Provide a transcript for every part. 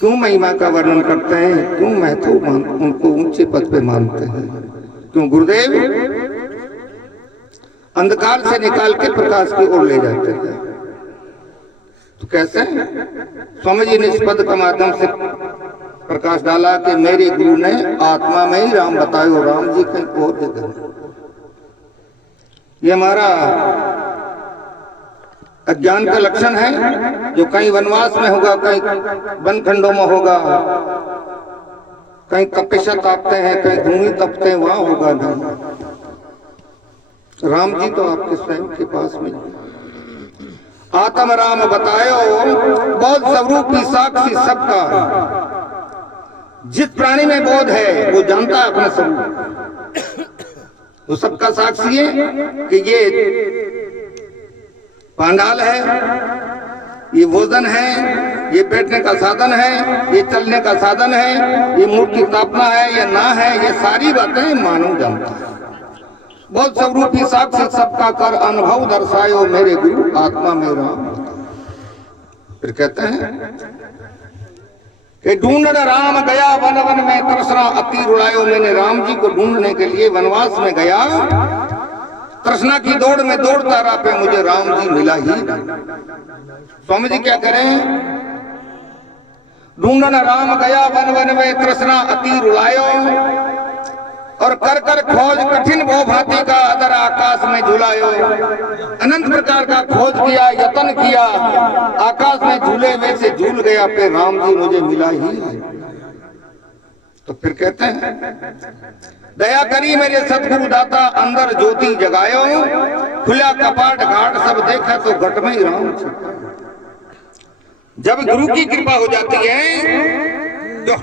क्यों महिमा का वर्णन करते हैं, क्यों महत्व उनको ऊंचे पद पे मानते हैं, क्यों गुरुदेव अंधकार से निकाल के प्रकाश की ओर ले जाते हैं। तो कैसे? स्वामी जी ने इस पद के माध्यम से प्रकाश डाला कि मेरे गुरु ने आत्मा में ही राम बतायो, राम जी कहीं और जगह। ये हमारा अज्ञान का लक्षण है, जो कहीं वनवास में होगा, कहीं वन खंडों में होगा, कहीं तपस्या तापते हैं, कहीं धूनी तपते हैं, वहां होगा नहीं। राम जी तो आपके स्वयं के पास में। आत्म राम बतायो बोध स्वरूपी साक्षी सबका। जिस प्राणी में बोध है वो जानता है अपना स्वरूप, वो सबका साक्षी है कि ये पांडाल है, ये भोजन है, ये बैठने का साधन है, ये चलने का साधन है, ये मूर्ति स्थापना है या ना है, ये सारी बातें मानव जानता है। बहुत स्वरूपी साक्षी सबका कर अनुभव दर्शायो मेरे गुरु आत्मा में राम। फिर कहते हैं कि ढूंढने राम गया वन वन में तृष्णा अति रुलायो। मैंने राम जी को ढूंढने के लिए वनवास में गया, तृष्णा की दौड़ में दौड़ता रहा, पे मुझे राम जी मिला ही नहीं। स्वामी जी क्या करें? ढूंढना राम गया वन वन में तृष्णा अति रुलायो, और कर कर खोज कठिन भो भांति का अदर आकाश में झुलायो। अनंत प्रकार का खोज किया, यत्न किया, आकाश में झूले वैसे झूल गया, पे राम जी मुझे मिला ही नहीं। तो फिर कहते हैं दया करी मेरे सतगुरु दाता अंदर ज्योति जगायो, खुला कपाट घाट सब देखा तो घट में ही राम छिपा। जब गुरु की कृपा हो जाती है तो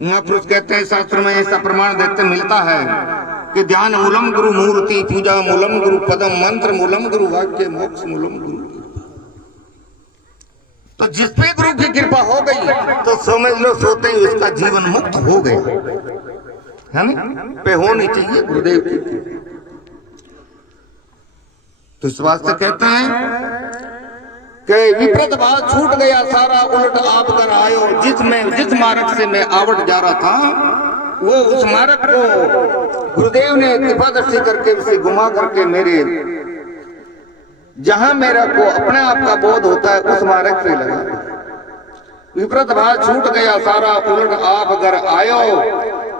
महापुरुष कहते हैं, शास्त्र में ऐसा प्रमाण देते मिलता है कि ध्यान मूलम गुरु मूर्ति, पूजा मूलम गुरु पदम, मंत्र मूलम गुरु वाक्य, मोक्ष मूलम गुरु। तो जिस पे गुरु की कृपा हो गई तो समझ लो सोते ही उसका जीवन मुक्त हो गया, है ना? पे होनी चाहिए गुरुदेव की। तो इस वास्ते कहते हैं कि विपरीत भाव छूट गया सारा, उलट आप कर आयो। जिस मार्ग से मैं आवट जा रहा था, वो उस मार्ग को गुरुदेव ने कृपा दृष्टि करके उसे घुमा करके मेरे जहां मेरा को अपने आप का बोध होता है उस मार्ग से लगा। विपरीत भाव छूट गया सारा, उलट आप घर आयो।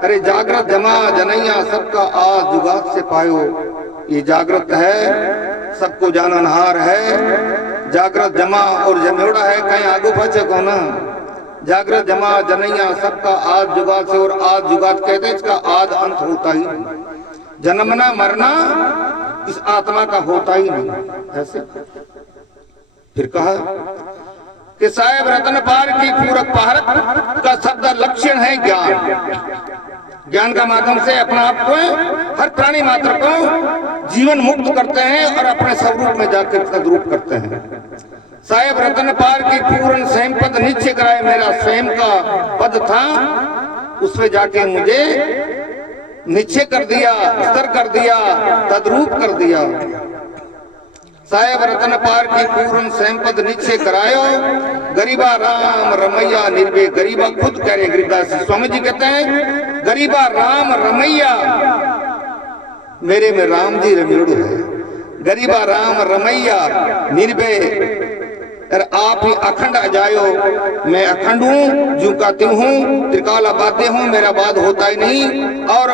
अरे जागृत जमा जनैया सबका आज जुगात से पायो। ये जागृत है, सबको जाननहार है, जागृत जमा और जमेड़ा है, कहीं आगू पीछे को ना। जागृत जमा जनैया सबका आज जुगात से, और आज जुगात कहते हैं इसका आज अंत होता ही नहीं। जन्मना मरना इस आत्मा का होता ही नहीं। ऐसे फिर कहा कि साहेब रतन पार की पूरक पारक का शब्द लक्षण है ज्ञान। ज्ञान का माध्यम से अपने आप को, हर प्राणी मात्र को जीवन मुक्त करते हैं और अपने स्वरूप में जाकर तद्रूप करते हैं। साहेब रतन पार की पूर्ण स्वयं पद निश्चय कराए। मेरा स्वयं का पद था, उसमें जाके मुझे निश्चय कर दिया, स्तर कर दिया, तद्रूप कर दिया। साहेब रतन पार की पूर्ण स्वयं पद निश्चय करायो। गरीबा राम रमैया निर्भय। गरीबा खुद कह रहे गिरिदास स्वामी जी कहते हैं, गरीबा राम रमैया, मेरे में राम जी रमेड़ू है। गरीबा राम रमैया निर्भय, आप ही अखंड अजायो। मैं अखंड हूँ, जो कहती हूँ, त्रिकाल बाध्य हूँ, मेरा बाद होता ही नहीं और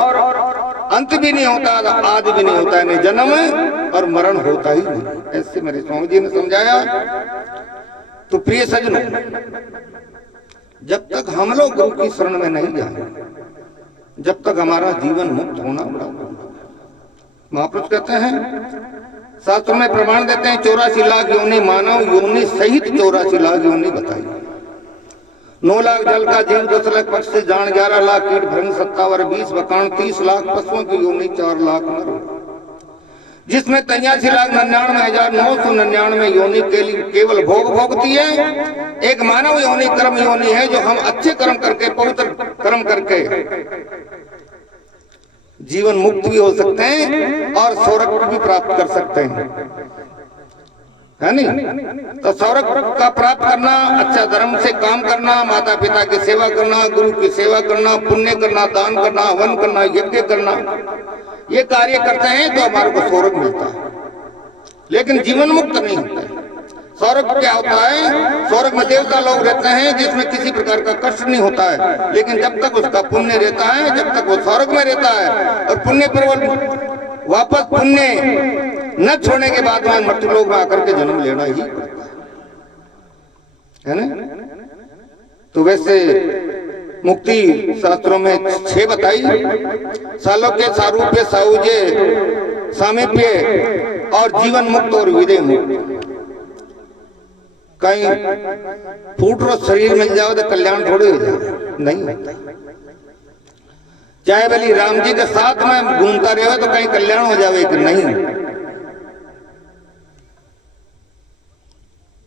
अंत भी नहीं होता, आज भी नहीं होता है, नहीं जन्म और मरण होता ही नहीं। ऐसे मेरे स्वामी जी ने समझाया। तो प्रिय सज्जनों, जब तक हम लोग गुरु की शरण में नहीं जाए, जब तक हमारा जीवन मुक्त होना बड़ा। महापुरुष कहते हैं, शास्त्र में प्रमाण देते हैं, 84 लाख योनि मानव योनि सहित 84 लाख योनि बताई। 9 लाख जल का जीव, 10 लाख पक्षी जान, 11 लाख कीट भ्रंग, 57 20 बकान, 30 लाख पशुओं की योनि, 4 लाख नर, जिसमें 83,99,999 योनि केवल भोग भोगती है। एक मानव योनि कर्म योनि है, जो हम अच्छे कर्म करके, पवित्र कर्म करके जीवन मुक्त भी हो सकते हैं और स्वर्ग भी प्राप्त कर सकते हैं। है नहीं? तो स्वर्ग का प्राप्त करना, अच्छा धर्म से काम करना, माता पिता की सेवा करना, गुरु की सेवा करना, पुण्य करना, दान करना, हवन करना, यज्ञ करना, ये कार्य करते हैं तो हमारे को स्वर्ग मिलता है। लेकिन जीवन मुक्त नहीं होता है। स्वर्ग क्या होता है? स्वर्ग में देवता लोग रहते हैं जिसमें किसी प्रकार का कष्ट नहीं होता है, लेकिन जब तक उसका पुण्य रहता है, जब तक वो स्वर्ग में रहता है, और पुण्य पर वापस पुण्य न छोड़ने के बाद में मृत्यु लोक में आकर के जन्म लेना ही पड़ता है ना? तो वैसे मुक्ति शास्त्रों में 6 बताई, सालोक्य, सारूप्य, सायुज्य, सामीप्य और जीवन मुक्त और विदेह मुक्त। कहीं फूट रो शरीर मिल जाओ तो कल्याण थोड़े हो जाए, नहीं होता। चाहे भली राम जी के साथ में घूमता रहे तो कहीं कल्याण हो जावे कि नहीं।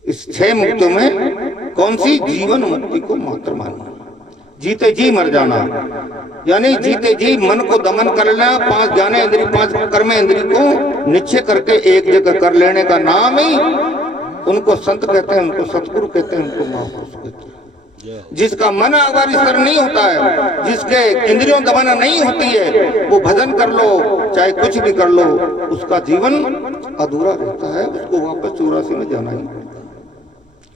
इस 6 मुक्तों में कौन सी? जीवन मुक्ति को मात्र मानना, जीते जी मर जाना, यानी जीते जी मन को दमन कर लेना, 5 ज्ञानेंद्रिय 5 कर्मेंद्रिय को निश्चय करके एक जगह कर लेने का नाम ही उनको संत कहते हैं, उनको सतगुरु कहते हैं, उनको महापुरुष कहते हैं। जिसका मन अगर स्थिर नहीं होता है, जिसके इंद्रियों दमन नहीं होती है, वो भजन कर लो चाहे कुछ भी कर लो, उसका जीवन अधूरा रहता है, उसको वापस 84 में जाना ही पड़ता है।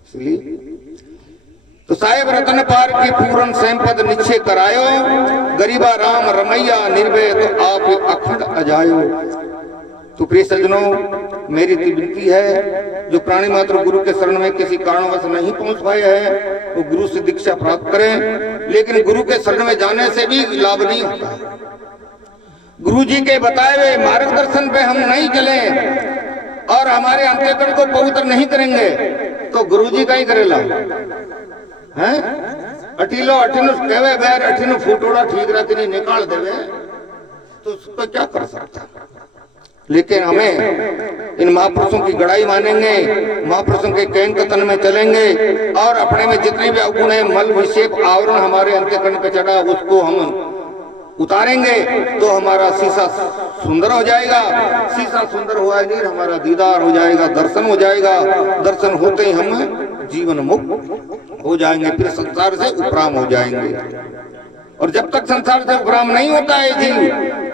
इसलिए तो साहेब रतन पार की पूर्ण संपद निश्चय करायो, गरीबा राम रमैया निर्भय तो आप अखंड अजायो। तो प्रिय सज्जनों, मेरी विनती है, जो प्राणी मात्र गुरु के शरण में किसी कारणवश नहीं पहुंच पाए हैं, वो गुरु से दीक्षा प्राप्त करें। लेकिन गुरु के शरण में जाने से भी लाभ नहीं होता। गुरु जी के बताए हुए मार्गदर्शन पे हम नहीं चले और हमारे अंतःकरण को पवित्र नहीं करेंगे तो गुरु जी का ही करेला हैं? अठीलो अठीनो कहवे बैर अठीनो फूटोड़ा ठीक रखनी निकाल देवे तो उसको क्या कर सकता। लेकिन हमें इन महापुरुषों की गड़ाई मानेंगे, महापुरुषों के कैन कथन में चलेंगे और अपने में जितने भी अवगुण है, मल विक्षेप आवरण हमारे अंतःकरण पे चढ़ा, उसको हम उतारेंगे तो हमारा शीशा सुंदर हो जाएगा। शीशा सुंदर हुआ नहीं, हमारा दीदार हो जाएगा, दर्शन हो जाएगा। दर्शन होते ही हम जीवन मुक्त हो जाएंगे, फिर संसार से उपराम हो जाएंगे। और जब तक संसार से उपराम नहीं होता है जीव,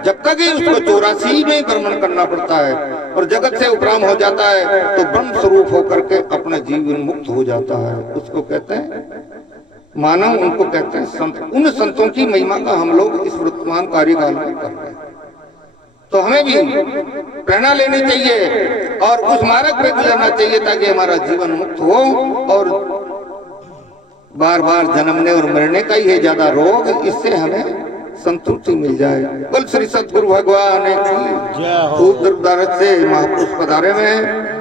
जब तक ही उसको 84 में भ्रमण करना पड़ता है और जगत से उपराम हो जाता है तो ब्रह्म स्वरूप होकर के अपने जीवन मुक्त हो जाता है। उसको कहते हैं मानव, उनको कहते हैं संत। उन संतों की महिमा का हम लोग इस वर्तमान कार्यकाल में कर रहे हैं, तो हमें भी प्रेरणा लेनी चाहिए और उस मार्ग पे गुजरना चाहिए ताकि हमारा जीवन मुक्त हो और बार बार जन्मने और मरने का ही है ज्यादा रोग, इससे हमें संतुष्टि मिल जाए। बोल श्री सतगुरु भगवान की खूब दरबार से महापुरुष पधारे में